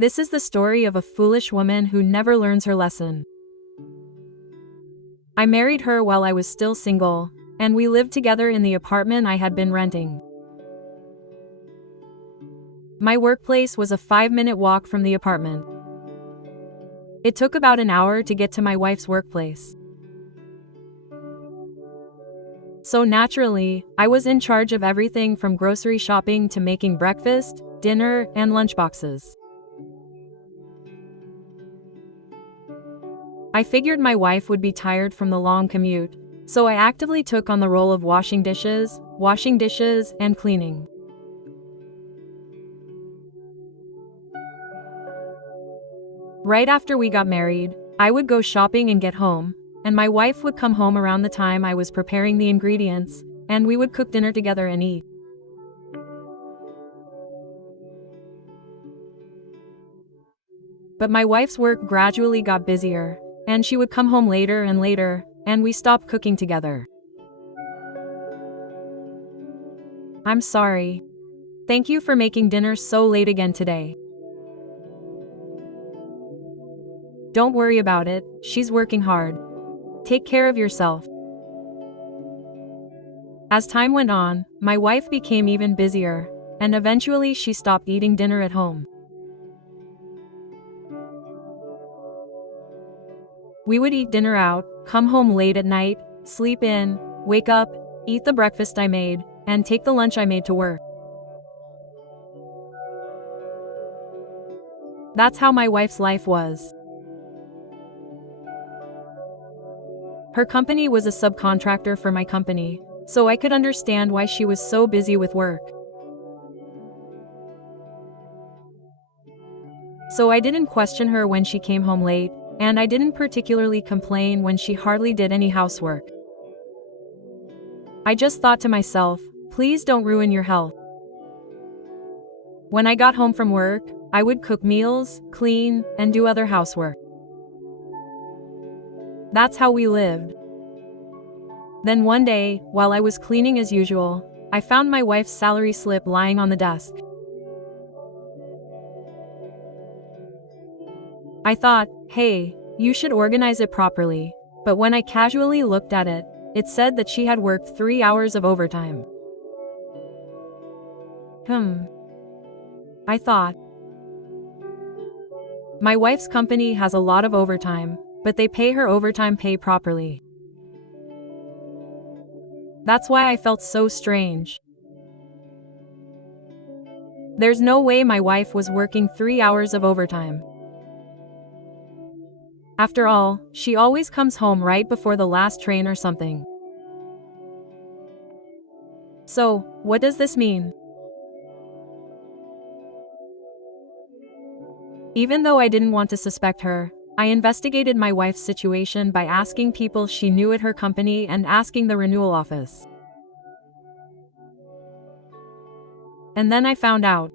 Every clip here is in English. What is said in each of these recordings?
This is the story of a foolish woman who never learns her lesson. I married her while I was still single, and we lived together in the apartment I had been renting. My workplace was a 5-minute walk from the apartment. It took about an hour to get to my wife's workplace. So naturally, I was in charge of everything from grocery shopping to making breakfast, dinner, and lunchboxes. I figured my wife would be tired from the long commute, so I actively took on the role of washing dishes, and cleaning. Right after we got married, I would go shopping and get home, and my wife would come home around the time I was preparing the ingredients, and we would cook dinner together and eat. But my wife's work gradually got busier, and she would come home later and later, and we stopped cooking together. I'm sorry. Thank you for making dinner so late again today. Don't worry about it, she's working hard. Take care of yourself. As time went on, my wife became even busier, and eventually she stopped eating dinner at home. We would eat dinner out, come home late at night, sleep in, wake up, eat the breakfast I made, and take the lunch I made to work. That's how my wife's life was. Her company was a subcontractor for my company, so I could understand why she was so busy with work. So I didn't question her when she came home late, and I didn't particularly complain when she hardly did any housework. I just thought to myself, please don't ruin your health. When I got home from work, I would cook meals, clean, and do other housework. That's how we lived. Then one day, while I was cleaning as usual, I found my wife's salary slip lying on the desk. I thought, hey, you should organize it properly, but when I casually looked at it, it said that she had worked 3 hours of overtime. I thought. My wife's company has a lot of overtime, but they pay her overtime pay properly. That's why I felt so strange. There's no way my wife was working 3 hours of overtime. After all, she always comes home right before the last train or something. So, what does this mean? Even though I didn't want to suspect her, I investigated my wife's situation by asking people she knew at her company and asking the renewal office. And then I found out.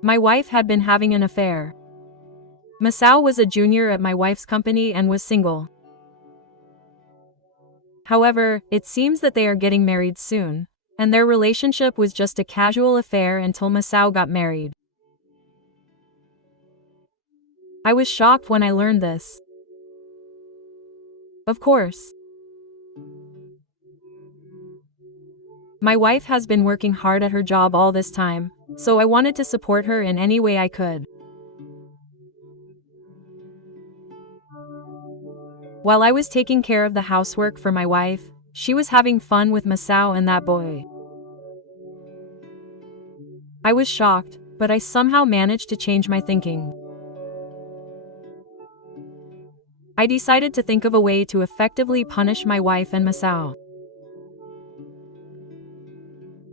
My wife had been having an affair. Masao was a junior at my wife's company and was single. However, it seems that they are getting married soon, and their relationship was just a casual affair until Masao got married. I was shocked when I learned this. Of course. My wife has been working hard at her job all this time, so I wanted to support her in any way I could. While I was taking care of the housework for my wife, she was having fun with Masao and that boy. I was shocked, but I somehow managed to change my thinking. I decided to think of a way to effectively punish my wife and Masao.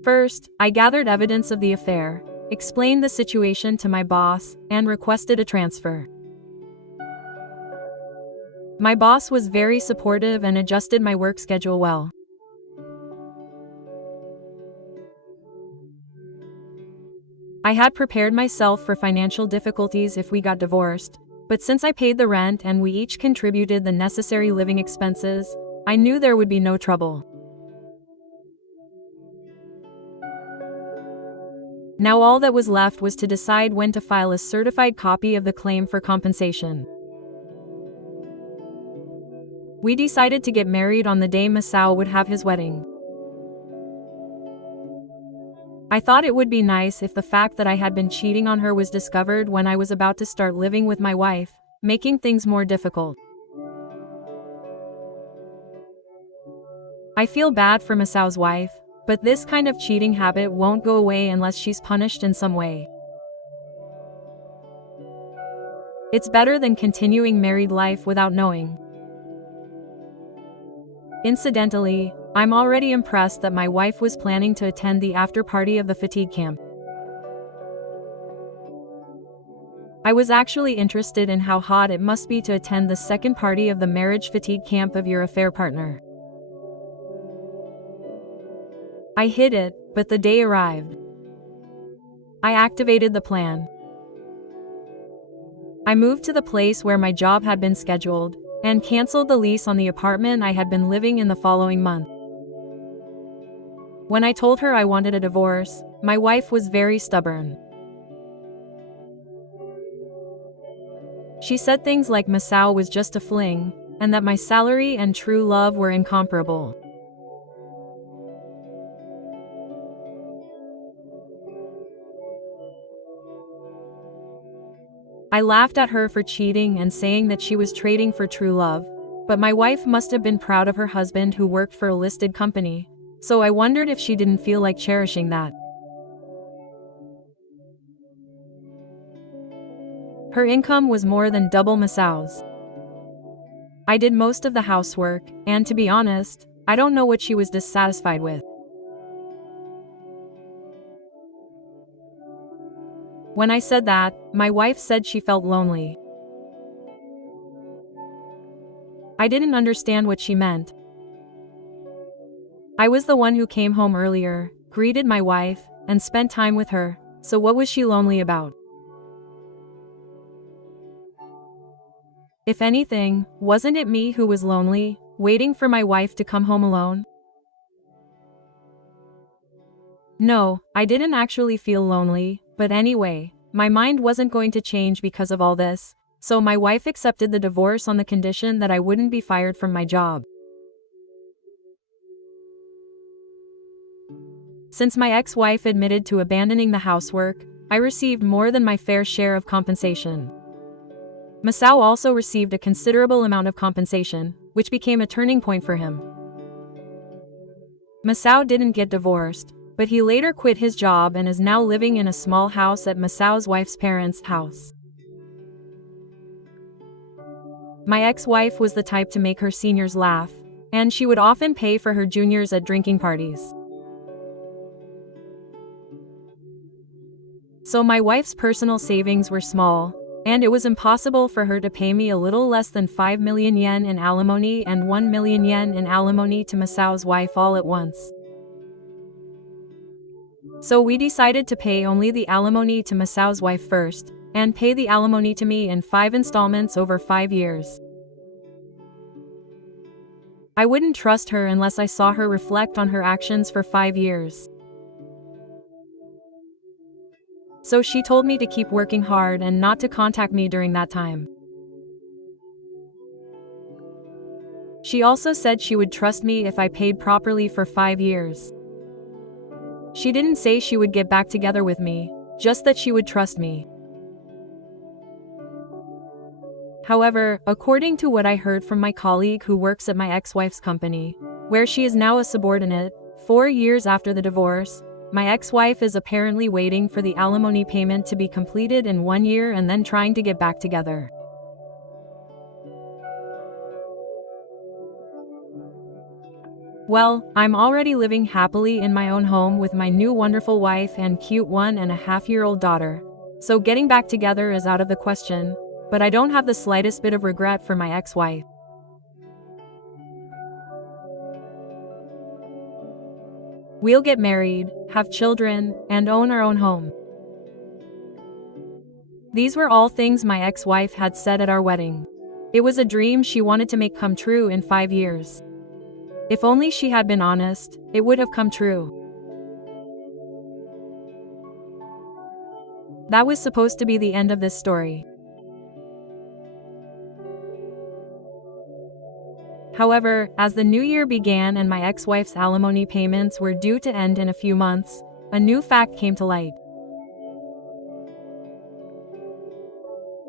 First, I gathered evidence of the affair, explained the situation to my boss, and requested a transfer. My boss was very supportive and adjusted my work schedule well. I had prepared myself for financial difficulties if we got divorced, but since I paid the rent and we each contributed the necessary living expenses, I knew there would be no trouble. Now all that was left was to decide when to file a certified copy of the claim for compensation. We decided to get married on the day Masao would have his wedding. I thought it would be nice if the fact that I had been cheating on her was discovered when I was about to start living with my wife, making things more difficult. I feel bad for Masao's wife, but this kind of cheating habit won't go away unless she's punished in some way. It's better than continuing married life without knowing. Incidentally, I'm already impressed that my wife was planning to attend the after party of the fatigue camp. I was actually interested in how hot it must be to attend the second party of the marriage fatigue camp of your affair partner. I hid it, but the day arrived. I activated the plan. I moved to the place where my job had been scheduled, and canceled the lease on the apartment I had been living in the following month. When I told her I wanted a divorce, my wife was very stubborn. She said things like Masao was just a fling, and that my salary and true love were incomparable. I laughed at her for cheating and saying that she was trading for true love, but my wife must have been proud of her husband who worked for a listed company, so I wondered if she didn't feel like cherishing that. Her income was more than double Masao's. I did most of the housework, and to be honest, I don't know what she was dissatisfied with. When I said that, my wife said she felt lonely. I didn't understand what she meant. I was the one who came home earlier, greeted my wife, and spent time with her, so what was she lonely about? If anything, wasn't it me who was lonely, waiting for my wife to come home alone? No, I didn't actually feel lonely, but anyway, my mind wasn't going to change because of all this, so my wife accepted the divorce on the condition that I wouldn't be fired from my job. Since my ex-wife admitted to abandoning the housework, I received more than my fair share of compensation. Masao also received a considerable amount of compensation, which became a turning point for him. Masao didn't get divorced, but he later quit his job and is now living in a small house at Masao's wife's parents' house. My ex-wife was the type to make her seniors laugh, and she would often pay for her juniors at drinking parties. So my wife's personal savings were small, and it was impossible for her to pay me a little less than 5 million yen in alimony and 1 million yen in alimony to Masao's wife all at once. So we decided to pay only the alimony to Masao's wife first, and pay the alimony to me in 5 installments over 5 years. I wouldn't trust her unless I saw her reflect on her actions for 5 years. So she told me to keep working hard and not to contact me during that time. She also said she would trust me if I paid properly for 5 years. She didn't say she would get back together with me, just that she would trust me. However, according to what I heard from my colleague who works at my ex-wife's company, where she is now a subordinate, 4 years after the divorce, my ex-wife is apparently waiting for the alimony payment to be completed in 1 year and then trying to get back together. Well, I'm already living happily in my own home with my new wonderful wife and cute 1.5-year-old daughter, so getting back together is out of the question, but I don't have the slightest bit of regret for my ex-wife. We'll get married, have children, and own our own home. These were all things my ex-wife had said at our wedding. It was a dream she wanted to make come true in 5 years. If only she had been honest, it would have come true. That was supposed to be the end of this story. However, as the new year began and my ex-wife's alimony payments were due to end in a few months, a new fact came to light.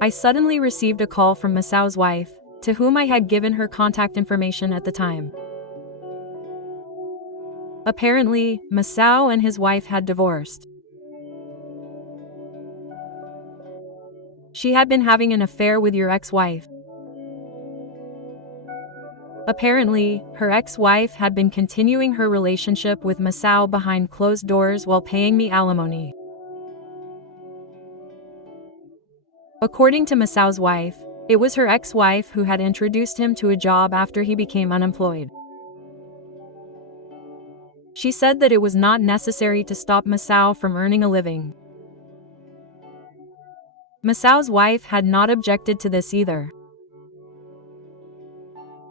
I suddenly received a call from Masao's wife, to whom I had given her contact information at the time. Apparently, Masao and his wife had divorced. She had been having an affair with your ex-wife. Apparently, her ex-wife had been continuing her relationship with Masao behind closed doors while paying me alimony. According to Masao's wife, it was her ex-wife who had introduced him to a job after he became unemployed. She said that it was not necessary to stop Masao from earning a living. Masao's wife had not objected to this either.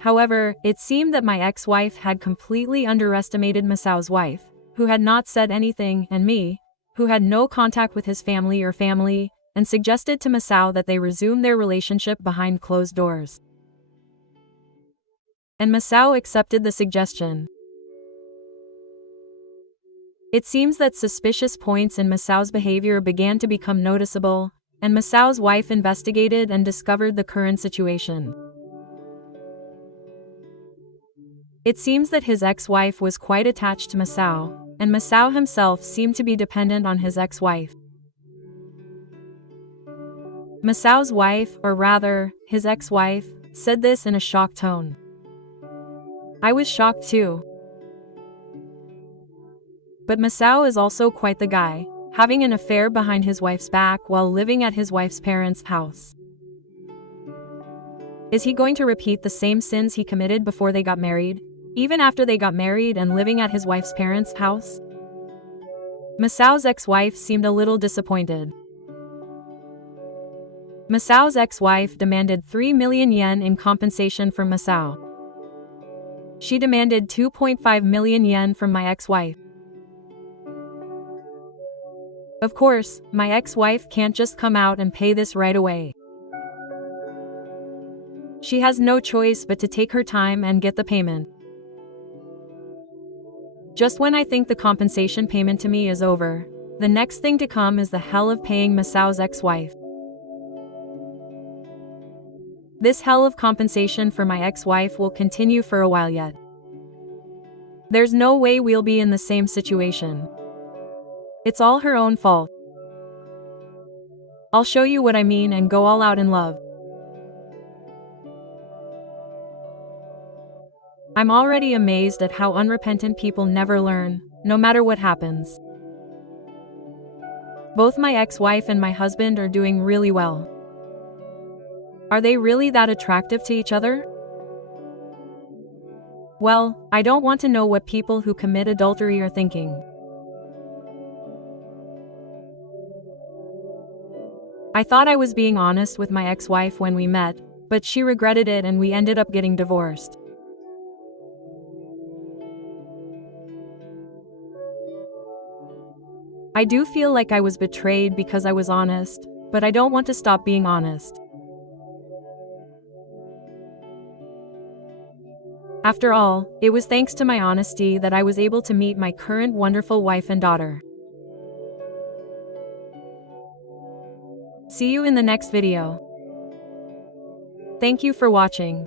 However, it seemed that my ex-wife had completely underestimated Masao's wife, who had not said anything, and me, who had no contact with his family, and suggested to Masao that they resume their relationship behind closed doors. And Masao accepted the suggestion. It seems that suspicious points in Masao's behavior began to become noticeable, and Masao's wife investigated and discovered the current situation. It seems that his ex-wife was quite attached to Masao, and Masao himself seemed to be dependent on his ex-wife. Masao's wife, or rather, his ex-wife, said this in a shocked tone. I was shocked too. But Masao is also quite the guy, having an affair behind his wife's back while living at his wife's parents' house. Is he going to repeat the same sins he committed before they got married, even after they got married and living at his wife's parents' house? Masao's ex-wife seemed a little disappointed. Masao's ex-wife demanded 3 million yen in compensation from Masao. She demanded 2.5 million yen from my ex-wife. Of course, my ex-wife can't just come out and pay this right away. She has no choice but to take her time and get the payment. Just when I think the compensation payment to me is over, the next thing to come is the hell of paying Masao's ex-wife. This hell of compensation for my ex-wife will continue for a while yet. There's no way we'll be in the same situation. It's all her own fault. I'll show you what I mean and go all out in love. I'm already amazed at how unrepentant people never learn, no matter what happens. Both my ex-wife and my husband are doing really well. Are they really that attractive to each other? Well, I don't want to know what people who commit adultery are thinking. I thought I was being honest with my ex-wife when we met, but she regretted it and we ended up getting divorced. I do feel like I was betrayed because I was honest, but I don't want to stop being honest. After all, it was thanks to my honesty that I was able to meet my current wonderful wife and daughter. See you in the next video. Thank you for watching.